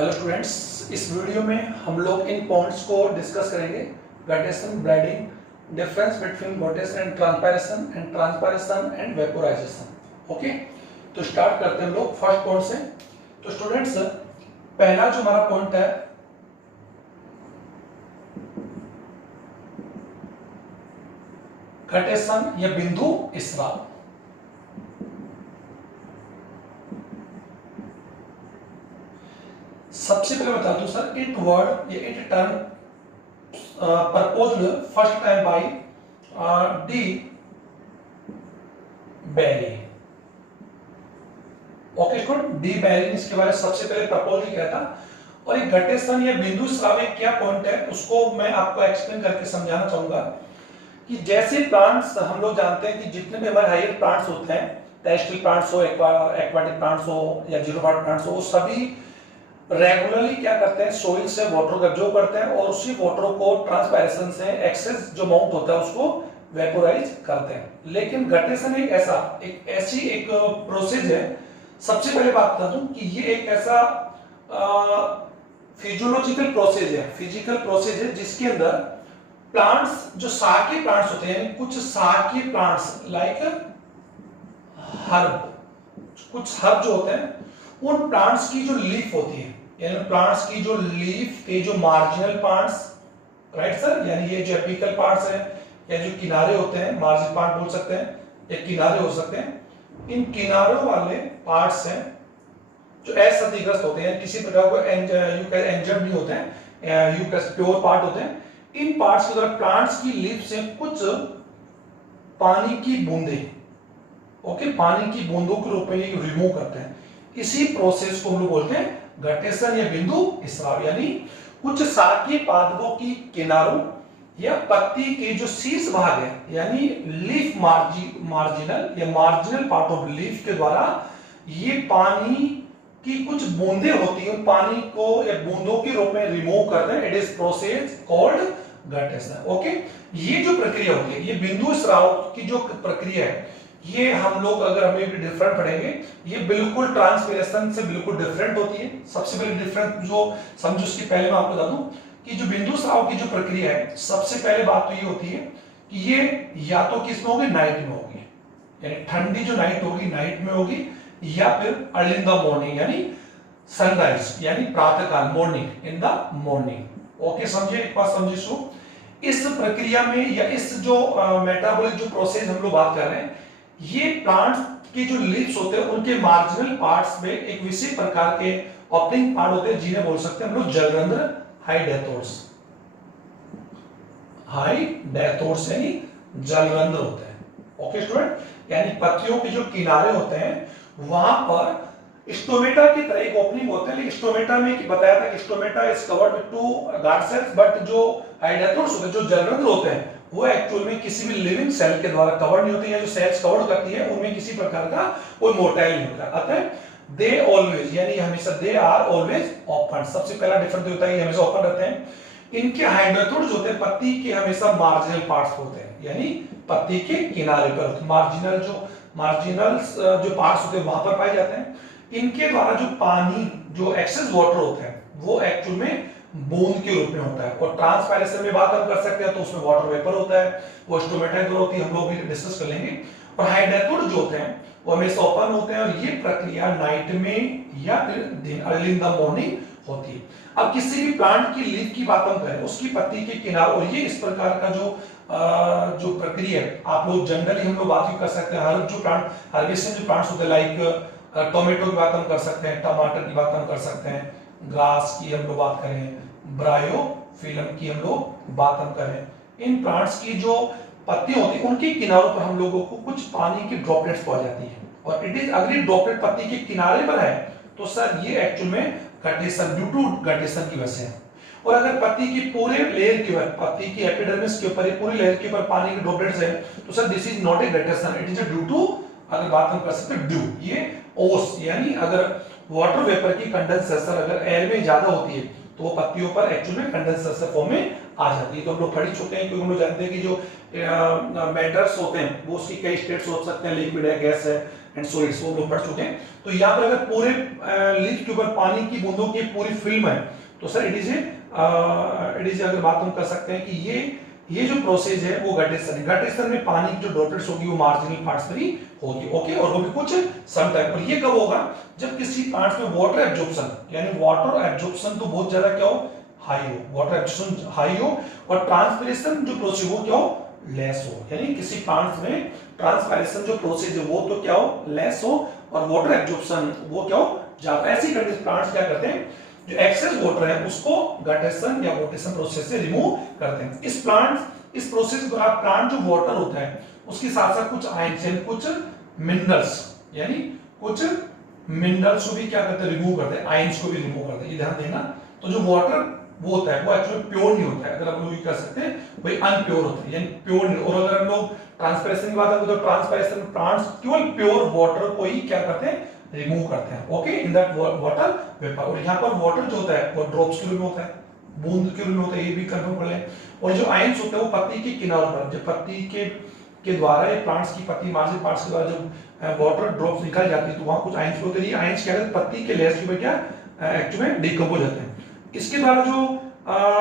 Hello students, इस video में हम लोग इन पॉइंट्स को डिस्कस करेंगे। Guttation, bleeding, difference between guttation and transpiration and vaporisation. Okay, तो स्टार्ट करते हैं हम लोग फर्स्ट पॉइंट से। तो स्टूडेंट्स, पहला जो हमारा पॉइंट है गटेशन या बिंदु स्राव। सबसे पहले बता दूं सर, इट वर्ड या it term proposed first time by de Bary. Okay student, de Bary ने इसके बारे में सबसे पहले प्रपोज किया था। और ये गटेशन या बिंदु स्राव एक क्या पॉइंट है उसको मैं आपको एक्सप्लेन करके समझाना चाहूंगा कि जैसे प्लांट्स हम लोग जानते हैं कि जितने भी हमारे हायर प्लांट्स होते हैं, टेरेस्ट्रियल प्लांट्स हो, एक्वाटिक प्लांट्स हो या जीरोफाइट प्लांट्स हो, वो सभी रेगुलरली क्या करते हैं, सोइल से वाटर को एब्जॉर्ब करते हैं और उसी वाटर को ट्रांसपैरेशन से एक्सेस जो अमाउंट होता है उसको वेपोराइज करते हैं। लेकिन गटेशन एक ऐसी प्रोसेस है। सबसे पहले बात बता दूं कि ये एक ऐसा फिजियोलॉजिकल प्रोसेस है, फिजिकल प्रोसेस है जिसके अंदर प्लांट्स जो शाकीय प्लांट्स होते हैं, कुछ शाकीय प्लांट्स लाइक हर्ब, कुछ हर्ब जो होते हैं उन प्लांट्स की जो लीफ होती है, यानी प्लांट्स की जो लीफ के जो मार्जिनल पार्ट्स, राइट सर, यानी ये जो एपिकल पार्ट्स है या जो किनारे होते हैं, मार्जिनल पार्ट बोल सकते हैं या किनारे हो सकते हैं, इन किनारों वाले पार्ट्स हैं जो अक्षतिग्रस्त होते हैं, किसी प्रकार को इंजर्ड नहीं होते हैं, प्योर पार्ट होते हैं। इन पार्ट्स की तरफ प्लांट्स की लीफ से कुछ पानी की बूंदे, ओके, पानी की बूंदों के रूप में ये रिमूव करते हैं। इसी प्रोसेस को हम लोग बोलते हैं गटेशन या बिंदु स्राव। यानी कुछ शाकीय पादपों की किनारों या पत्ती के जो शीर्ष भाग है, यानी लीफ मार्जिनल या मार्जिनल पार्ट ऑफ लीफ के द्वारा ये पानी की कुछ बूंदें होती हैं, पानी को या बूंदों के रूप में रिमूव करते हैं। It is process called guttation. Okay, ये जो प्रक्रिया होती है, ये बिंदु स्राव की जो प्रक्रिया है, ये हम लोग अगर हमें भी डिफरेंट पढ़ेंगे, ये बिल्कुल ट्रांसपैरेशन से बिल्कुल डिफरेंट होती है। सबसे पहले डिफरेंट जो समझो, उसकी पहले मैं आपको बता दूं कि जो बिंदु स्राव की जो प्रक्रिया है, सबसे पहले बात तो ये होती है कि ये या तो किस में होगी, नाइट में होगी, यानी ठंडी जो नाइट होगी नाइट में होगी, या फिर अर्ली इन द मॉर्निंग यानी सनराइज यानी प्रातःकाल, morning, in the morning. Okay, समझे, एक बात समझिए। सो इस प्रक्रिया में या इस जो मेटाबॉलिक जो प्रोसेस हम लोग बात कर रहे हैं, ये प्लांट की जो लीव्स होते हैं उनके मार्जिनल पार्ट्स में एक विशेष प्रकार के ओपनिंग पार्ट होते हैं जिन्हें बोल सकते हैं हम लोग जलरंध्र, हाइडेथोर्स। हाइडेथोर्स यानी जलरंध्र होते हैं। ओके स्टूडेंट, यानी पत्तियों के जो किनारे होते हैं वहां पर स्टोमेटा की तरह एक ओपनिंग होता है। लेकिन स्टोमेटा में बताया था कि stomata is covered with two guard cells, but जो हाइडेथोर्स होते हैं, जो जलरंध्र होते हैं, वो एक्चुअल में किसी भी लिविंग सेल के द्वारा कवर नहीं होते हैं। जो सेल्स कवर करती है उनमें किसी प्रकार का कोई मोटाइल नहीं होता। अतः दे ऑलवेज यानी हमेशा दे आर ऑलवेज ओपन। सबसे पहला डिफरेंस होता है, ये हमेशा ओपन रहते हैं। इनके हाइडेथोर्स होते हैं पत्ती के हमेशा मार्जिनल पार्ट्स होते हैं, यानी पत्ती के किनारे पर मार्जिनल जो पार्ट्स होते हैं वहां पर पाए जाते हैं। इनके द्वारा जो पानी, जो एक्सेस वाटर होता है, वो एक्चुअल में बूंद के रूप में होता है। और ट्रांसपैरेशन में बात हम कर सकते हैं तो उसमें वाटर वेपर होता है, वो स्टोमेटा ग्रो होती है, हम लोग भी डिस्कस कर लेंगे। और हाइडेथोर जो होते हैं वो हमेशा ओपन होते हैं और ये प्रक्रिया नाइट में या फिर दिन, अर्ली इन द मॉर्निंग होती है। अब किसी भी प्लांट की लीफ की बात हम करें, उसकी पत्ती के किनारे, और ये इस प्रकार का जो प्रक्रिया है, आप लोग जनरली हम लोग बात कर सकते हैं। हर जो प्लांट, हार्वेस्टिंग जो प्लांट्स होते हैं, लाइक टोमेटो की बात हम कर सकते हैं, टमाटर की बात हम कर सकते हैं, ग्रास की हम लोग बात करें, ब्रायोफिलम की हम लोग बात हम करें, इन प्लांट्स की जो पत्तियां होती हैं उनके किनारों पर हम लोगों को कुछ पानी की ड्रॉपलेट्स पा जाती है। और इट इज, अगर ड्रॉपलेट पत्ती के किनारे पर है तो सर ये एक्चुअल में गटेशन, ड्यू टू गटेशन की वजह से है। और अगर पत्ती की पूरे लेयर के ऊपर, पत्ती की एपिडर्मिस के ऊपर, ये पूरी लेयर के ऊपर पानी के ड्रॉपलेट्स है तो sir this is not a guttation, it is due to, अगर बात हम कर सकते हैं ड्यू, ये ओस, यानी अगर वाटर वेपर की कंडेंसेशन अगर एयर में ज्यादा होती है तो वो पत्तियों पर एक्चुअल में कंडेंसेशन फॉर्म में आ जाती है। तो हम लोग पढ़ चुके हैं, क्योंकि हम लोग जानते हैं कि जो मैटर्स होते हैं वो उसकी कई स्टेट्स हो सकते हैं, लिक्विड है, गैस है, एंड सॉलिड्स, वो हम लोग पढ़ चुके हैं। तो यहाँ पर अगर पूरे लीफ के ऊपर पानी की बूंदों की पूरी फिल्म है तो सर इट इज अगर बात हम कर सकते हैं कि ये जो प्रोसेस है वो गटेशन है। गटेशन में पानी की जो ड्रॉपलेट्स होगी वो मार्जिनल पार्ट्स में ही होगी, ओके, और वो भी कुछ सम टाइप। और ये कब होगा, जब किसी प्लांट्स में वाटर एब्जॉर्प्शन, यानी वाटर एब्जॉर्प्शन तो बहुत ज्यादा क्या हो, हाई हो, वाटर एब्जॉर्प्शन हाई हो, और ट्रांसपिरेशन जो प्रोसेस वो क्या हो, लेस हो। यानी किसी प्लांट्स में ट्रांसपिरेशन जो प्रोसेस है वो तो क्या हो, लेस हो, और वाटर एब्जॉर्प्शन वो क्या हो, ज्यादा। ऐसी कंडीशन प्लांट्स क्या करते हैं, जो एक्सेस वाटर है उसको गटेशन या वोटेशन प्रोसेस से रिमूव करते हैं। इस प्रोसेस के दौरान प्लांट जो वाटर होता है उसके साथ साथ कुछ आयंस यानी कुछ मिनरल्स, यानी कुछ मिनरल्स को भी क्या करते हैं, रिमूव करते हैं, आयंस को भी रिमूव करते हैं। ये ध्यान देना। तो जो वाटर वो होता है वो एक्चुअली प्योर नहीं होता है, अगर हम लोग ये कर सकते हैं भाई अनप्योर होता है, यानी प्योर नहीं। और अगर हम लोग ट्रांसपेरेंसी की बात करें तो ट्रांसपेरेंसी प्लांट्स केवल प्योर वाटर को ही क्या करते हैं, रिमूव करते हैं, okay, in that water vapour. और यहाँ पर वाटर जो होता है वो ड्रॉप्स के रूप में होता है, बूंद के रूप में होता है, ये भी कंफर्म कर लें। और जो आयंस होते हैं वो पत्ती के किनारों पर, जब पत्ती के द्वारा ये प्लांट्स की पत्ती मार्जिन पार्ट्स के द्वारा जब वाटर ड्रॉप्स निकल जाती है तो वहां कुछ आयंस होते हैं। आयंस क्या है, पत्ती के लेयर्स के ऊपर क्या एक्चुअली डिकम्पोज होते हैं। इसके द्वारा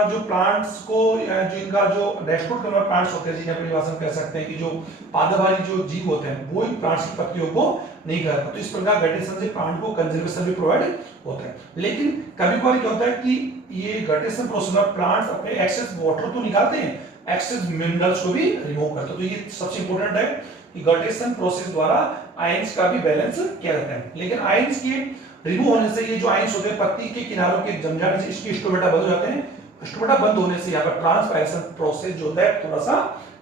जो प्लांट्स को जो इनका जो डैशबोर्ड कलर प्लांट्स होते हैं, जिन्हें अपनी भाषा में कह सकते हैं कि जो पादपहारी जो जीव होते हैं वो इन प्लांट्स की पत्तियों को नहीं खाता। तो इस प्रकार गटेशन से प्लांट को कंजर्वेशन भी प्रोवाइड होता है। लेकिन कभी-कभार क्या होता है कि ये गटेशन प्रोसेस में प्लांट्स अपने एक्सेस वाटर तो निकालते हैं, एक्सेस मिनरल्स को भी रिमूव करते हैं। तो ये सबसे इंपॉर्टेंट है कि गटेशन प्रोसेस द्वारा आयंस का भी बैलेंस किया जाता है। लेकिन आयंस के रिमूव होने से ये जो आयंस होते हैं पत्ती के किनारों के जम जाने से इसके स्टोमेटा बंद हो जाते हैं। स्टोमेटा बंद होने से यहाँ पर ट्रांसपायरेशन प्रोसेस जो होता है थोड़ा सा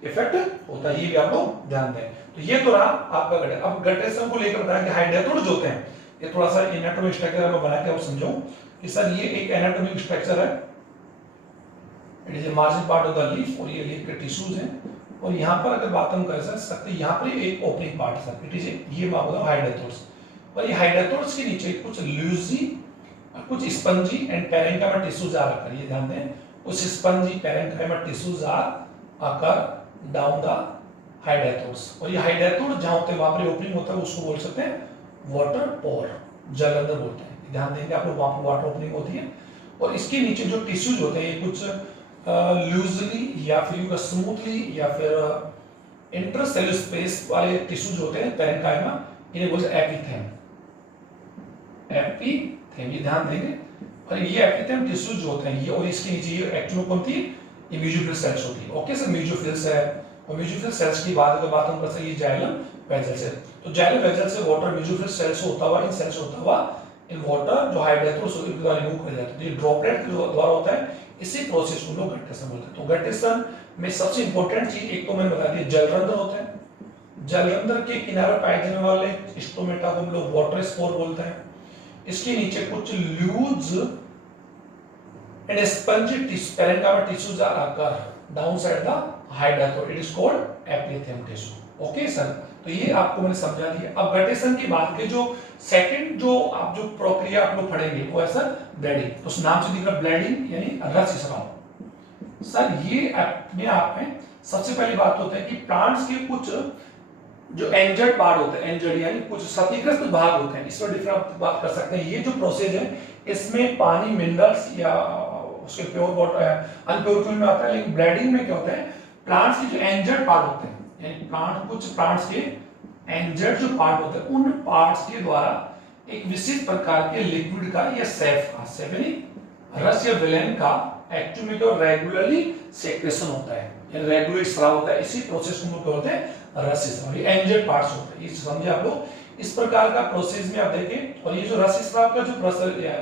इफेक्ट होता है, ये भी आप लोग ध्यान दें। तो ये तो रहा आपका गटेशन। अब गटेशन को लेकर बताया कि हाइड्रेटोड्स होते हैं, ये थोड़ा सा एनाटॉमिक स्ट्रक्चर मैं बना के आपको समझाऊं कि सर ये एक एनाटॉमिक स्ट्रक्चर है, it is a margin part of the leaf, और ये लीफ के टिश्यूज हैं। और यहाँ पर अगर बात हम कर सकते हैं, यहाँ पर एक ओपनिंग पार्ट है, इट इज ये हाइड्रेटोड्स। और ये हाइड्रेटोड्स के नीचे कुछ लूजी और कुछ स्पंजी एंड पैरेन्काइमा टिश्यूज आ रखा है, ये ध्यान दें। कुछ spongy parenchyma tissues are occur down the hydathodes. और ये हाइड्रेटोड जहां होते हैं वहां पर ओपनिंग होता है, उसको बोल सकते हैं वाटर पोर, जलंधर बोलते हैं। ध्यान देंगे आप लोग, वहां पर वाटर ओपनिंग होती है। और इसके नीचे जो टिश्यूज होते हैं ये कुछ लूजली या फिर स्मूथली या फिर इंटरसेलुलर स्पेस वाले टिश्यूज होते हैं पैरेन्काइमा, इन्हें बोलते हैं एपिथेम। एपिथेम, ये ध्यान देंगे। और ये एपिथेम टिश्यूज जो होते हैं ये, और इसके नीचे ये एक्चुअली कौन थी, ये मेसोफिल सेल्स होती है, ओके सर, मेसोफिल्स है। और मेसोफिल सेल्स की बात हम कर सकते हैं, ये जाइलम वेसल से। तो जाइलम वेसल से वाटर मेसोफिल सेल्स होता हुआ इन सेल्स होता हुआ इन वाटर जो हाइड्रेटोड्स के द्वारा रिमूव कर जाते हैं। ये ड्रॉपलेट के द्वारा होता है, इसी प्रोसेस को लोग गटेशन बोलते हैं। तो गटेशन में सबसे इंपॉर्टेंट चीज एक तो मैंने बता दी, जलरंध्र होते हैं। जलरंध्र के किनारे पाए जाने वाले स्टोमेटा को हम लोग वाटर स्पोर बोलते हैं। इसके नीचे कुछ loose and spongy parenchyma tissues are occur down side the हाइड्रेटोड, it is called epithem tissue, okay sir. तो ये आपको मैंने समझा दिया। अब गटेशन की बात की, जो सेकंड जो आप जो प्रक्रिया आप लोग पढ़ेंगे वो है सर ब्लडिंग। तो उस नाम से दिख रहा ब्लडिंग यानी रस स्राव। सर ये अपने आप में सबसे पहली बात होता है कि प्लांट्स के कुछ जो एंजर्ड पार्ट होते हैं, एंजर्ड यानी कुछ क्षतिग्रस्त भाग होते हैं, इस पर डिफरेंट बात कर सकते हैं। ये जो प्रोसेस है इसमें पानी मिनरल्स या उसके प्योर वाटर अनप्योर में आता है। लेकिन ब्लडिंग में क्या होता है, प्लांट्स के जो एंजर्ड पार्ट होते हैं, यानी कुछ प्लांट्स के एंजर्ड जो पार्ट होते हैं उन पार्ट्स के द्वारा एक विशेष प्रकार के लिक्विड का या सेफ यानी रस या विलेन का एक्चुअली तो रेगुलरली सेक्रेशन होता है, यानी रेगुलर स्राव होता है। इसी प्रोसेस को क्या होते हैं, रस स्राव। ये एंजर्ड पार्ट्स होते हैं, ये समझे आप लोग। इस प्रकार का प्रोसेस में आप देखें। और ये जो रस स्राव का जो प्रोसेस है,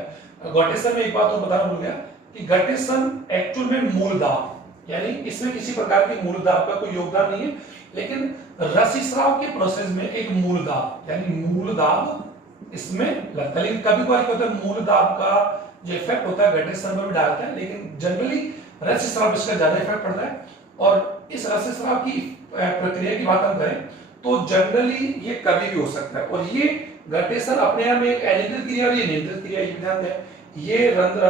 गटेशन में एक बात और बताना भूल गया कि गटेशन एक्चुअल में मूल दाब, यानी इसमें किसी प्रकार के मूल दाब का कोई योगदान नहीं है। लेकिन रसस्राव के प्रोसेस में एक मूल दाब यानी मूल दाब इसमें लगता है। लेकिन कभी-कभार क्या होता है, मूल दाब का जो इफेक्ट होता है गटेशन में भी डालता है, लेकिन जनरली रसस्राव इसका ज्यादा इफेक्ट पड़ता है। और इस रसस्राव की प्रक्रिया की बात हम करें तो जनरली ये कभी भी हो सकता है। और ये गटेशन अपने आप में एक अनियंत्रित क्रिया और ये नियंत्रित क्रिया, ये ध्यान दें। ये रंध्र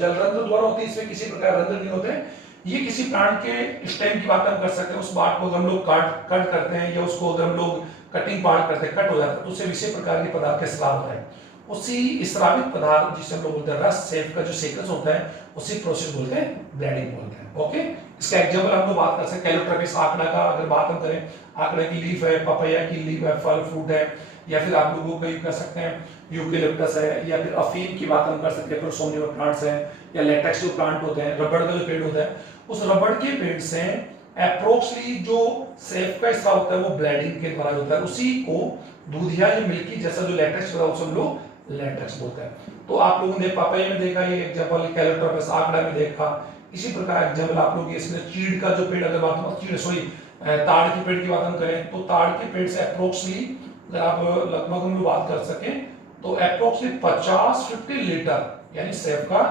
जलरंध्र द्वारा होती है, इसमें किसी प्रकार रंध्र नहीं होते हैं। ये किसी प्लांट के स्टेम की बात हम कर सकते हैं, उस बात को हम लोग कट करते हैं या उसको अगर हम लोग कटिंग पार्ट करते हैं, कट हो जाता है, तो उससे विशेष प्रकार के पदार्थ का स्राव होता है। उसी स्रावित पदार्थ जिसे हम लोग बोलते हैं रस सेव का जो सेकस होता है, उसी प्रोसेस बोलते हैं ब्लेडिंग बोलते हैं। ओके, इसका एग्जांपल हम लोग बात कर सकते हैं कैलोट्रॉपिस आंकड़ा का। अगर बात हम करें, आंकड़ा की लीफ है, पपैया की लीफ है, फल फ्रूट है, या फिर आप लोगों को कर सकते हैं यूकेलिप्टस है, या फिर अफीम की बात हम कर सकते हैं, सोनियम प्लांट्स हैं, या लेटेक्स जो प्लांट होते हैं, रबड़ का जो पेड़ होता है, उस रबड़ के पेड़ से अप्रोक्सली जो सेफ का हिस्सा होता है वो ब्लेडिंग के द्वारा होता है। उसी को दूधिया या मिल्की जैसा जो लेटेक्स होता है उसे हम लोग लेटेक्स बोलते हैं। तो आप लोगों ने पपैया में देखा ये एग्जांपल, कैलोट्रॉपिस आंकड़ा में देखा। इसी प्रकार एग्जांपल आप लोग इसमें चीड़ का जो पेड़, अगर बात हम चीड़ सॉरी ताड़ के पेड़ की बात हम करें, तो ताड़ के पेड़ से अप्रोक्सली अगर आप लगभग हम लोग बात कर सकें तो अप्रोक्सली 50-50 लीटर यानी सेफ का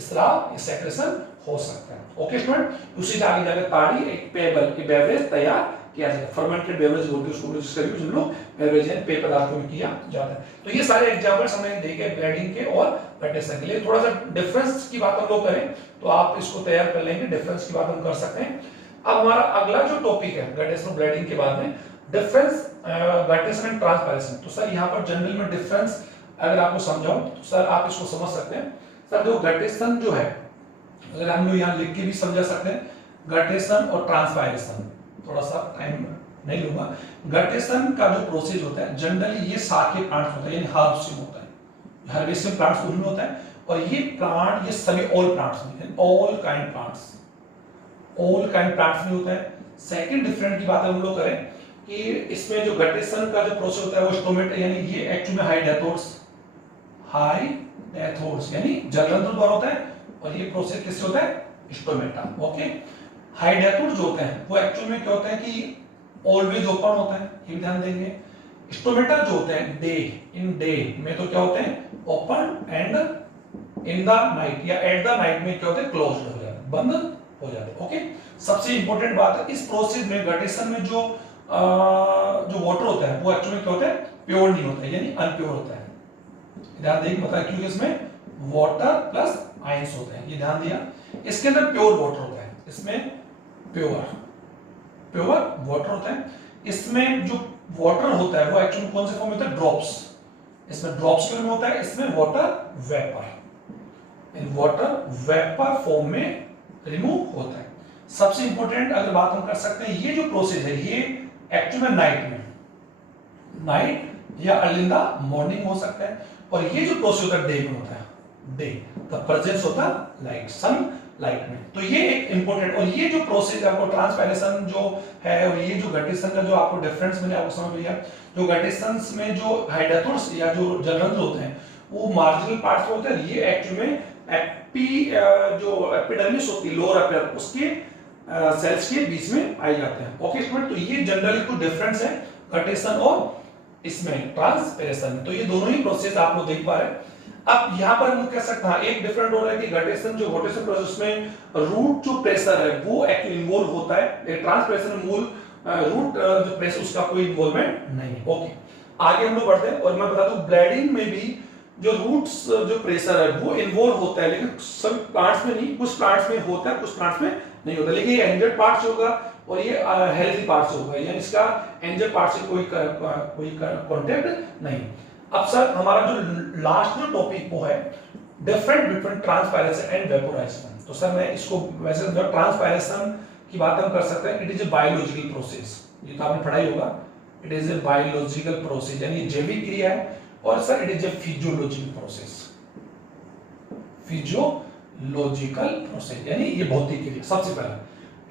स्राव सेक्रेशन हो सकता है। ओके स्टूडेंट, उसी से आगे जाकर ताड़ी एक पेयबल की बेवरेज तैयार किया जाता है, फर्मेंटेड बेवरेज बोलते हैं उसको, जिसका यूज हम लोग बेवरेज एंड पेय पदार्थों में किया जाता है। तो ये सारे एग्जांपल्स हमने देखे ब्लेडिंग के और गटेशन के लिए। थोड़ा सा डिफरेंस की बात हम लोग करें तो आप इसको तैयार कर लेंगे, डिफरेंस की बात हम कर सकते हैं। अब हमारा अगला जो टॉपिक है गटेशन ब्लेडिंग के बाद में डिफरेंस गटेशन एंड ट्रांसपैरेशन। तो सर यहाँ पर जनरल में डिफरेंस अगर आपको समझाऊं तो सर आप इसको समझ सकते हैं। सर जो गटेशन जो है, अगर हम लोग यहाँ लिख के भी समझा सकते हैं, गटेशन और ट्रांसपायरेशन, थोड़ा सा टाइम नहीं लूंगा। गटेशन का जो प्रोसेस होता है जनरली ये शाखीय प्लांट्स होता है, यानी हर्ब्स में होता है, हर्बेशियम प्लांट्स उनमें होता है। और ये प्लांट, ये सभी ऑल प्लांट्स में, all kind plants, all kind plants में होता है। सेकंड डिफरेंट की बात हम लोग करें कि इसमें जो गटेशन का जो प्रोसेस होता है वो स्टोमेटा, यानी ये एक्चुअली में हाई डेथोर्स यानी जलरंध्र द्वारा होता है, और ये प्रोसेस किससे होता है, स्टोमेटा। ओके, हाई डेथोर्स जो होते हैं वो एक्चुअल में क्या होता है कि ऑलवेज ओपन होता है, ये ध्यान देंगे। स्टोमेटा जो होते हैं डे इन डे में तो क्या होते हैं open, and in the night या एट द नाइट में क्या होते हैं क्लोज्ड हो जाते हैं, बंद हो जाते हैं। ओके, सबसे इंपॉर्टेंट बात है इस प्रोसेस में गटेशन में जो वाटर होता है वो एक्चुअली क्या होता है, प्योर नहीं होता है, यानी अनप्योर होता है। ध्यान देंगे, मतलब क्योंकि इसमें वाटर प्लस आयंस होते हैं, ये ध्यान दिया। इसके अंदर प्योर वाटर होता है, इसमें प्योर वाटर होता है। इसमें जो वाटर होता है वो एक्चुअली कौन से फॉर्म में होता है, ड्रॉप्स। इसमें ड्रॉप्स के में होता है, इसमें water vapour, in water vapour form में रिमूव होता है। सबसे इंपॉर्टेंट अगर बात हम कर सकते हैं, ये जो प्रोसेस है ये एक्चुअली नाइट या अर्ली इन द मॉर्निंग हो सकता है, और ये जो प्रोसेस होता है डे में होता है, डे द प्रेजेंस होता है लाइट, सन लाइट में। तो ये एक इंपॉर्टेंट, और ये जो प्रोसेस आपको ट्रांसपैरेशन जो है और ये जो गटेशन का जो आपको डिफरेंस मैंने आपको समझ लिया, जो गटेशंस में जो हाइड्रोथोर्स या जो जलरंध्र होते हैं वो मार्जिनल पार्ट्स में होते हैं, ये एक्चुअली में जो एपिडर्मिस होती है लोअर अपर उसके सेल्स के बीच में पाए जाते हैं। ओके स्टूडेंट, तो ये जनरली कुछ डिफरेंस है गटेशन और इसमें ट्रांसपैरेशन। तो ये दोनों ही प्रोसेस आप लोग देख पा रहे हैं। अब यहाँ पर हम कह सकते हैं एक डिफरेंट हो रहा है कि गटेशन प्रोसेस में रूट जो प्रेशर है वो एक्चुअली इन्वॉल्व होता है, ट्रांसपैरेशन में मूल रूट जो प्रेशर उसका कोई इन्वॉल्वमेंट नहीं है। ओके, आगे हम लोग बढ़ते हैं, और मैं बता दूं ब्लेडिंग में भी जो रूट्स जो प्रेशर है वो इन्वॉल्व होता है, लेकिन सब प्लांट्स में नहीं, कुछ प्लांट्स में होता है, कुछ प्लांट्स में नहीं होता। लेकिन ये इंजर्ड पार्ट से होगा और ये हेल्दी पार्ट से होगा, यानी इसका इंजर्ड पार्ट से कोई कांटेक्ट नहीं। अब सर हमारा जो लास्ट जो टॉपिक वो है डिफरेंट बिटवीन ट्रांसपैरेशन एंड वेपोराइजेशन। तो सर मैं इसको वैसे ट्रांसपैरेशन की बात हम कर सकते हैं, it is a biological process, ये तो आपने पढ़ाई होगा, it is a biological process यानी जैविक क्रिया है। और sir it is a physiological process, physiological process यानी ये भौतिक क्रिया। सबसे पहला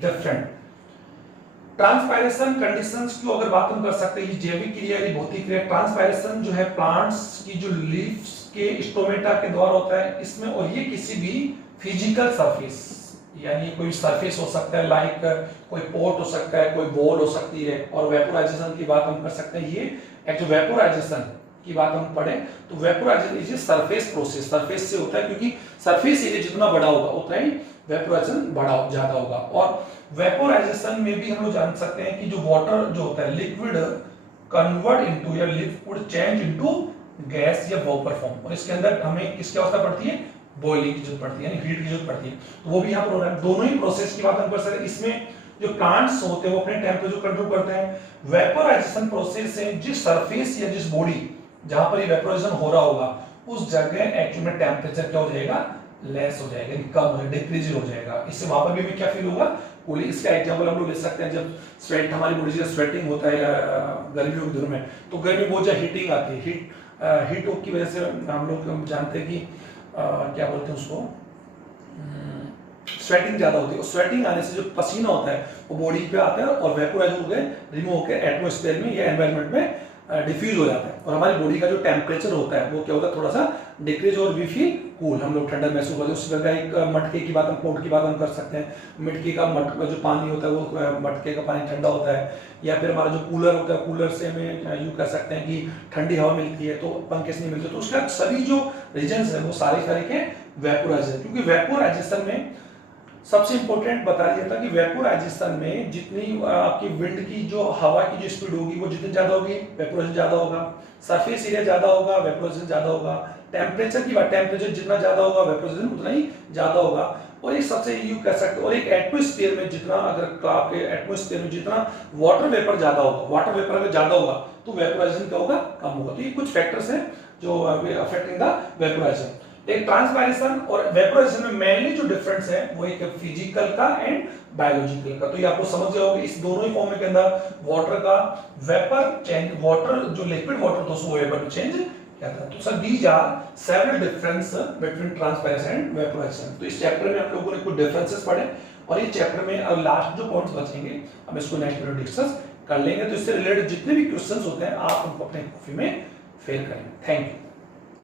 डिफरेंट ट्रांसपैरेशन कंडीशंस की अगर बात हम कर सकते हैं, ये जैविक क्रिया यानी भौतिक क्रिया। ट्रांसपैरेशन जो है प्लांट्स की जो लीव्स के स्टोमेटा के द्वारा होता है इसमें, और ये किसी भी फिजिकल सरफेस यानी कोई सरफेस हो सकता है, लाइक कोई पोर्ट हो सकता है, कोई बॉल हो सकती है। और वेपोराइजेशन की बात हम कर सकते हैं, ये एक्चुअली वेपोराइजेशन की बात हम पढ़ें तो vaporisation is surface process, surface से होता है, क्योंकि सरफेस एरिया जितना बड़ा होगा उतना ही वेपोराइजेशन बड़ा ज्यादा होगा। और वेपोराइजेशन में भी हम लोग जान सकते हैं कि जो वाटर जो होता है लिक्विड कन्वर्ट इनटू या लिक्विड चेंज इनटू गैस या वेपर फॉर्म, और इसके अंदर हमें किसकी आवश्यकता पड़ती है, बॉइलिंग की जरूरत पड़ती है, यानी हीट की जरूरत पड़ती है। तो वो भी यहाँ पर हो रहा है। दोनों ही प्रोसेस की बात हम कर सकते हैं, इसमें जो प्लांट्स होते हैं वो अपने टेम्परेचर कंट्रोल करते हैं। वेपोराइजेशन प्रोसेस से जिस सरफेस या जिस बॉडी जहां पर ये वेपोराइजेशन हो रहा होगा उस जगह एक्चुअली में टेम्परेचर क्या हो जाएगा, लेस हो जाएगा, कम हो जाएगा, डिक्रीज हो जाएगा। इससे वहां पर भी हमें क्या फील होगा, कूलिंग। इसका एग्जांपल हम लोग ले सकते हैं जब स्वेट हमारी बॉडी से स्वेटिंग होता है गर्मियों के दिनों में, तो गर्मी बहुत ज्यादा हीटिंग आती है, हीट की वजह से हम लोग जानते हैं कि क्या बोलते हैं उसको, स्वेटिंग ज्यादा होती है। स्वेटिंग आने से जो पसीना होता है वो बॉडी पे आता है और वेपोराइज हो गए, रिमूव होकर एटमॉस्फेयर में या एनवायरनमेंट में डिफ्यूज हो जाता है और हमारी बॉडी का जो टेम्परेचर होता है वो क्या होता है, थोड़ा सा डिक्रीज और वी फील कूल, हम लोग ठंडा महसूस करते हैं। उसी प्रकार एक मटके की बात, हम कोट की बात हम कर सकते हैं। मिट्टी का मटका जो पानी होता है वो मटके का पानी ठंडा होता है, या फिर हमारा जो कूलर होता है, कूलर से हमें यूँ कर सकते हैं कि ठंडी हवा मिलती है तो पंखे से नहीं मिलती। तो उसका सभी जो रीजन्स है वो सारे के वेपोराइजेशन, क्योंकि वेपोराइजेशन में सबसे इंपॉर्टेंट बता दिया था कि वेपोराइजेशन में जितनी आपकी विंड की जो हवा की जो स्पीड होगी वो जितनी ज्यादा होगी वेपोराइजेशन ज्यादा होगा, सरफेस एरिया ज्यादा होगा वेपोराइजेशन ज्यादा होगा, टेम्परेचर की बात, टेम्परेचर जितना ज्यादा होगा वेपोराइजेशन उतना ही ज्यादा होगा। और एक सबसे यू कह सकते हैं, और एक एटमॉस्फेयर में जितना, अगर आपके एटमॉस्फेयर में जितना वाटर वेपर ज्यादा होगा, वाटर वेपर अगर ज्यादा होगा तो वेपोराइजेशन क्या होगा, कम होगा। तो ये कुछ फैक्टर्स हैं जो अफेक्टिंग द वेपोराइजेशन। एक ट्रांसपायरेशन और वेपोराइजेशन में मेनली जो डिफरेंस है वो एक फिजिकल का एंड बायोलॉजिकल का। तो ये आपको समझ गए होंगे, इस दोनों ही फॉर्म में के अंदर वाटर का वेपर चेंज, वाटर जो लिक्विड वाटर था उसको वेपर में चेंज किया था। तो sir these are several difference between transpiration and vaporisation. तो इस चैप्टर में हम लोगों ने कुछ डिफरेंसेस पढ़े और ये चैप्टर में अब लास्ट जो पॉइंट्स बचेंगे हम इसको नेक्स्ट वीडियो डिस्कस कर लेंगे। तो इससे रिलेटेड जितने भी क्वेश्चंस होते हैं आप उनको अपने कॉपी में फिल करेंगे। Thank you.